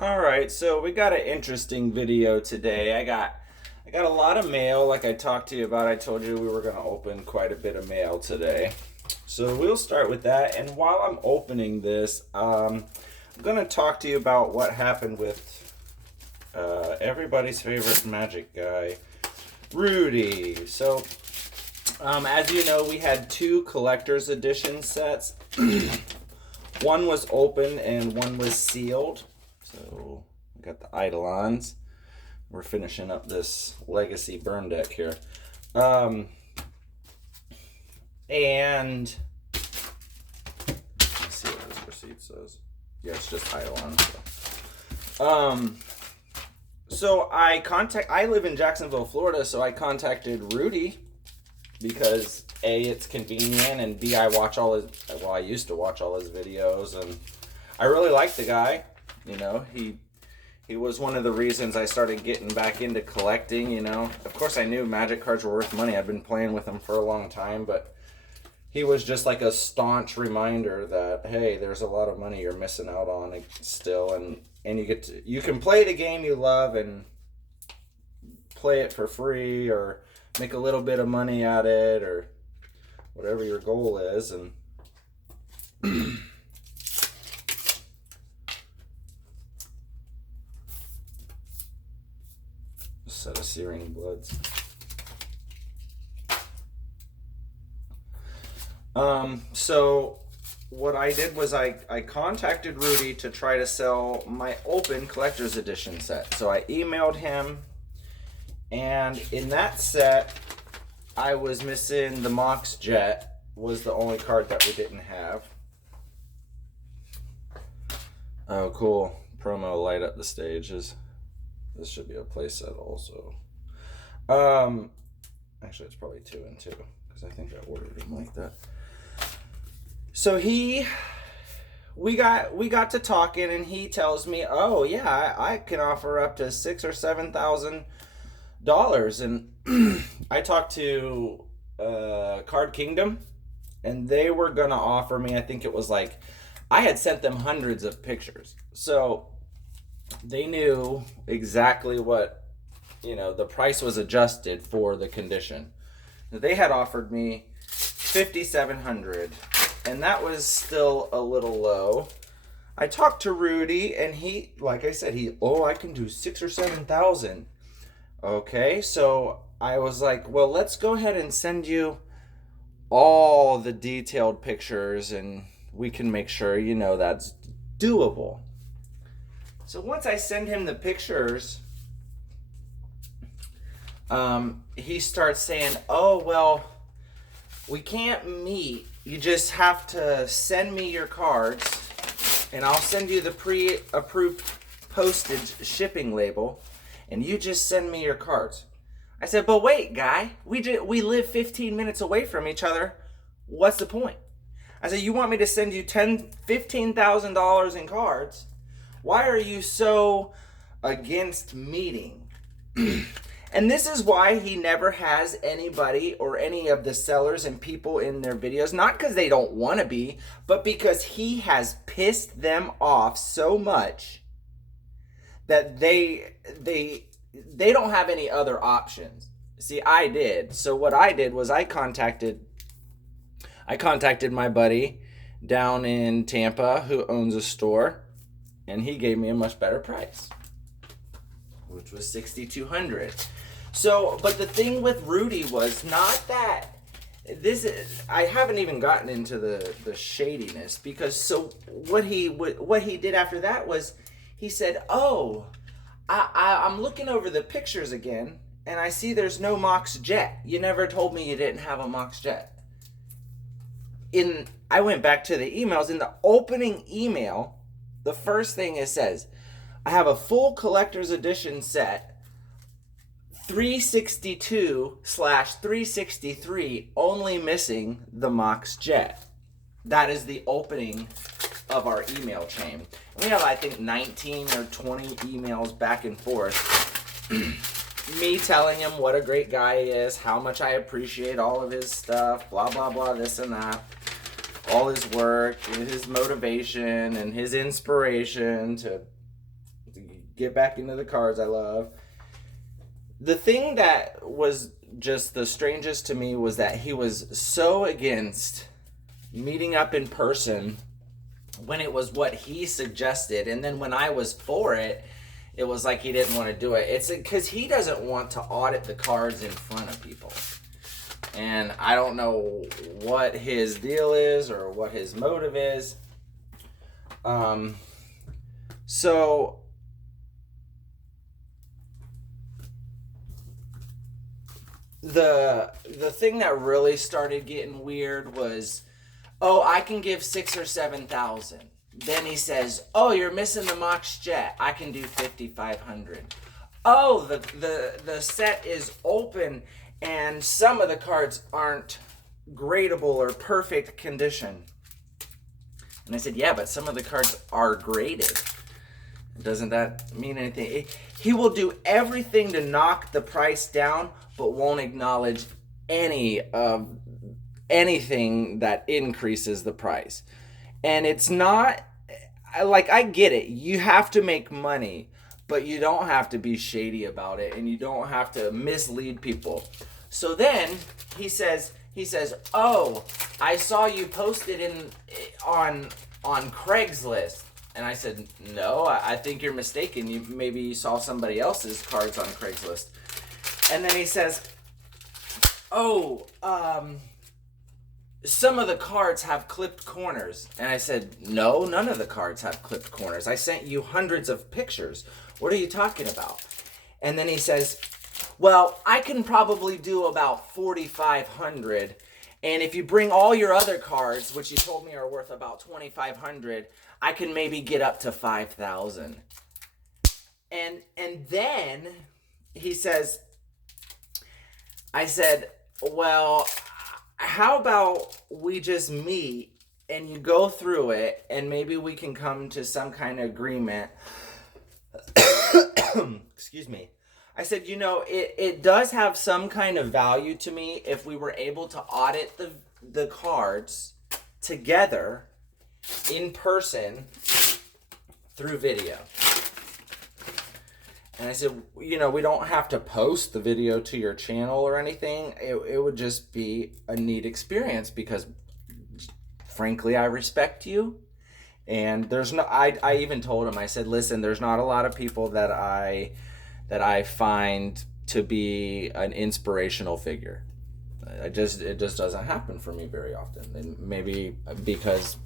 All right, so we got an interesting video today. I got a lot of mail like I talked to you about. I told you we were going to open quite a bit of mail today. So we'll start with that. And while I'm opening this, I'm going to talk to you about what happened with everybody's favorite magic guy, Rudy. So, as you know, we had two collector's edition sets. One was open and one was sealed. So we got the Eidolons. We're finishing up this Legacy burn deck here. And let's see what this receipt says. Yeah, it's just Eidolon. So I live in Jacksonville, Florida, so I contacted Rudy because A, it's convenient, and B, I used to watch all his videos, and I really like the guy. You know, he was one of the reasons I started getting back into collecting, you know. Of course, I knew Magic cards were worth money. I've been playing with them for a long time, but he was just like a staunch reminder that, hey, there's a lot of money you're missing out on still, and you can play the game you love and play it for free or make a little bit of money at it or whatever your goal is. And set of Searing Bloods. So what I did was I contacted Rudy to try to sell my open collector's edition set. So I emailed him, and in that set, I was missing the Mox Jet, was the only card that we didn't have. Oh, cool. Promo light up the stages. This should be a playset also. Actually, it's probably 2 and 2 because I think I ordered them like that. So we got to talking, and he tells me, "Oh yeah, I can offer up to $6,000 or $7,000." And I talked to Card Kingdom, and they were gonna offer me. I think it was like I had sent them hundreds of pictures, so they knew exactly what, you know, the price was adjusted for the condition. They had offered me 5,700, and that was still a little low. I talked to Rudy, and he, like I said, I can do 6,000 or 7,000. Okay, so I was like, well, let's go ahead and send you all the detailed pictures, and we can make sure, you know, that's doable. So once I send him the pictures, he starts saying, "Oh, well, we can't meet. You just have to send me your cards, and I'll send you the pre-approved postage shipping label, and you just send me your cards." I said, "But wait, guy, we live 15 minutes away from each other. What's the point?" I said, "You want me to send you $15,000 in cards? Why are you so against meeting?" And this is why he never has anybody or any of the sellers and people in their videos, not because they don't want to be, but because he has pissed them off so much that they don't have any other options. See, I did. So what I did was I contacted my buddy down in Tampa who owns a store, and he gave me a much better price, which was 6,200. So, but the thing with Rudy was not that. I haven't even gotten into the shadiness, because so what he did after that was he said, "Oh, I'm looking over the pictures again, and I see there's no Mox Jet. You never told me you didn't have a Mox Jet." I went back to the emails. In the opening email, the first thing it says, "I have a full collector's edition set, 362/363, only missing the Mox Jet." That is the opening of our email chain. We have, I think, 19 or 20 emails back and forth. Me telling him what a great guy he is, how much I appreciate all of his stuff, blah, blah, blah, this and that. All his work, his motivation, and his inspiration get back into the cards I love. The thing that was just the strangest to me was that he was so against meeting up in person when it was what he suggested, and then when I was for it, it was like he didn't want to do it. It's because he doesn't want to audit the cards in front of people. And I don't know what his deal is or what his motive is. So the thing that really started getting weird was, oh, I can give 6,000 or 7,000. Then he says, oh, you're missing the Mox Jet. I can do 5,500. Oh, the set is open and some of the cards aren't gradable or perfect condition. And I said, yeah, but some of the cards are graded. Doesn't that mean anything? He will do everything to knock the price down, but won't acknowledge anything that increases the price. And it's not, like, I get it. You have to make money, but you don't have to be shady about it, and you don't have to mislead people. So then he says, oh, I saw you posted on Craigslist. And I said, no, I think you're mistaken. Maybe you saw somebody else's cards on Craigslist. And then he says, oh, some of the cards have clipped corners. And I said, no, none of the cards have clipped corners. I sent you hundreds of pictures. What are you talking about? And then he says, well, I can probably do about 4,500. And if you bring all your other cards, which you told me are worth about 2,500, I can maybe get up to 5,000. And then he says, I said, well, how about we just meet and you go through it and maybe we can come to some kind of agreement. Excuse me. I said, it does have some kind of value to me if we were able to audit the cards together in person through video. And I said, we don't have to post the video to your channel or anything. It would just be a neat experience because, frankly, I respect you. And I even told him, I said, listen, there's not a lot of people that I find to be an inspirational figure. It just doesn't happen for me very often. And maybe because,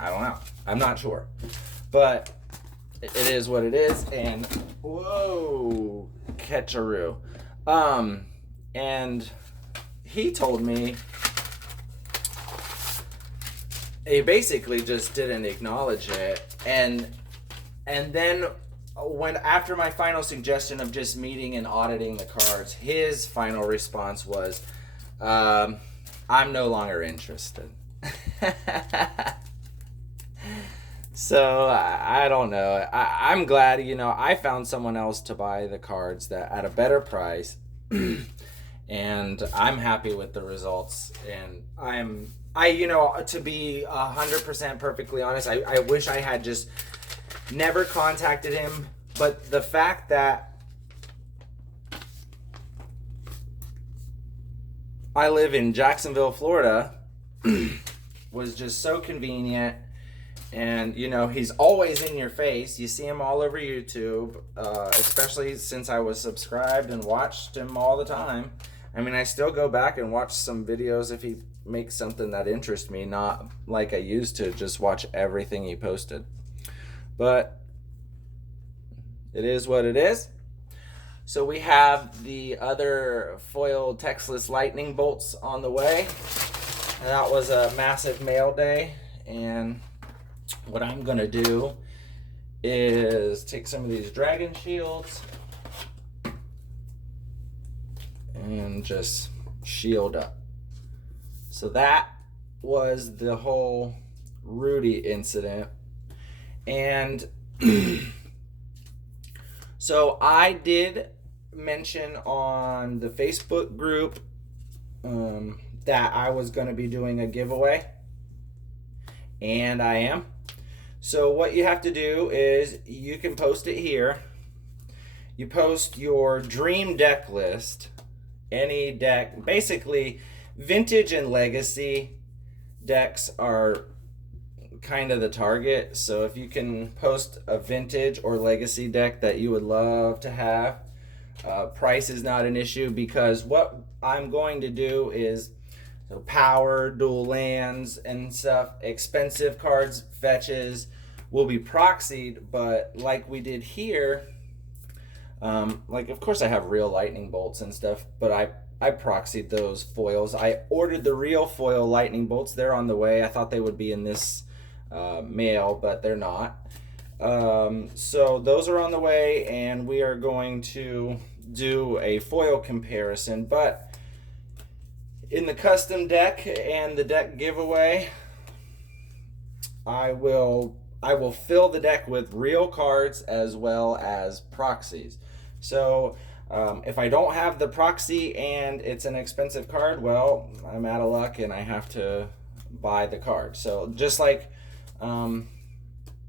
I don't know. I'm not sure. But it is what it is. And, whoa, catcharoo. And he told me, he basically just didn't acknowledge it. And then after my final suggestion of just meeting and auditing the cards, his final response was, I'm no longer interested. So I don't know. I'm glad, I found someone else to buy the cards that at a better price, and I'm happy with the results. And to be 100% perfectly honest, I wish I had just never contacted him. But the fact that I live in Jacksonville, Florida, was just so convenient. And, he's always in your face. You see him all over YouTube, especially since I was subscribed and watched him all the time. I mean, I still go back and watch some videos if he makes something that interests me, not like I used to just watch everything he posted. But it is what it is. So we have the other foil Texas lightning bolts on the way. And that was a massive mail day. And what I'm going to do is take some of these dragon shields and just shield up. So that was the whole Rudy incident. And so I did mention on the Facebook group that I was going to be doing a giveaway. And I am. So what you have to do is you can post it here. you post your dream deck list. Any deck, basically vintage and legacy decks are kind of the target. So if you can post a vintage or legacy deck that you would love to have, price is not an issue, because what I'm going to do is, so power, dual lands and stuff, expensive cards, fetches, will be proxied, but like we did here, like of course I have real lightning bolts and stuff, but I proxied those foils. I ordered the real foil lightning bolts. They're on the way. I thought they would be in this mail, but they're not. So those are on the way, and we are going to do a foil comparison. But in the custom deck and the deck giveaway, I will fill the deck with real cards as well as proxies. So if I don't have the proxy and it's an expensive card, well, I'm out of luck and I have to buy the card. So just like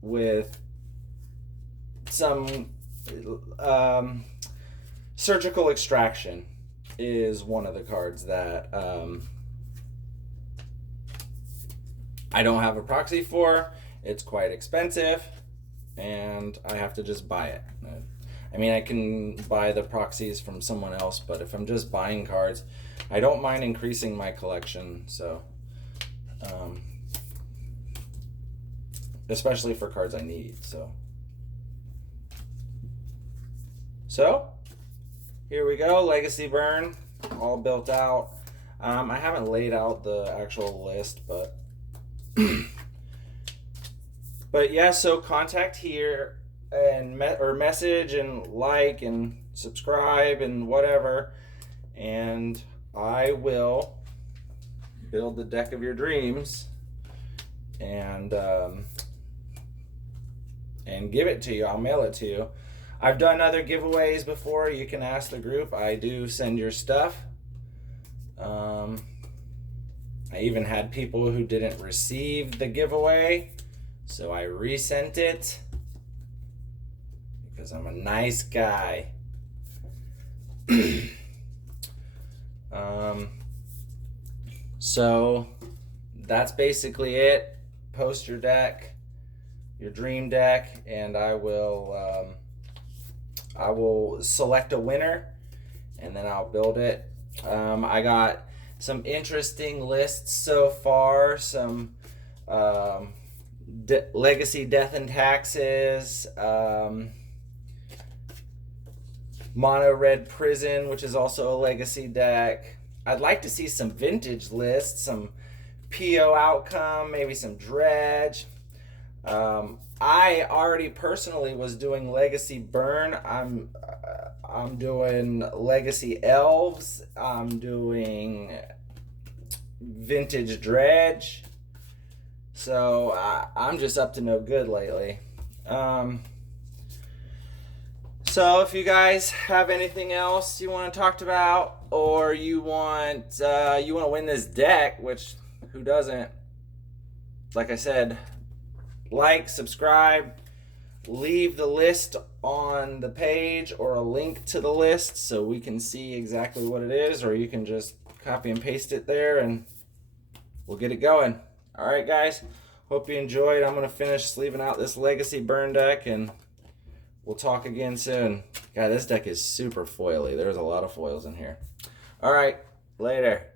with some surgical extraction is one of the cards that I don't have a proxy for. It's quite expensive and I have to just buy it. I mean, I can buy the proxies from someone else, but if I'm just buying cards, I don't mind increasing my collection. So especially for cards I need. So here we go, Legacy Burn, all built out. I haven't laid out the actual list, but but yeah, so contact here and or message and like and subscribe and whatever, and I will build the deck of your dreams and give it to you. I'll mail it to you. I've done other giveaways before. You can ask the group. I do send your stuff. I even had people who didn't receive the giveaway, so I resent it because I'm a nice guy. So that's basically it. Post your deck, your dream deck, and I will select a winner and then I'll build it. I got some interesting lists so far. Some Legacy Death and Taxes, Mono Red Prison, which is also a legacy deck. I'd like to see some vintage lists, some PO Outcome, maybe some Dredge. I already personally was doing Legacy Burn. I'm doing Legacy Elves. I'm doing Vintage Dredge. So I'm just up to no good lately. So if you guys have anything else you want to talk about, or you want to win this deck, which who doesn't? Like I said, like, subscribe, leave the list on the page or a link to the list so we can see exactly what it is, or you can just copy and paste it there and we'll get it going. All right, guys, hope you enjoyed. I'm going to finish sleeving out this Legacy Burn deck and we'll talk again soon. God, this deck is super foily. There's a lot of foils in here. All right, later.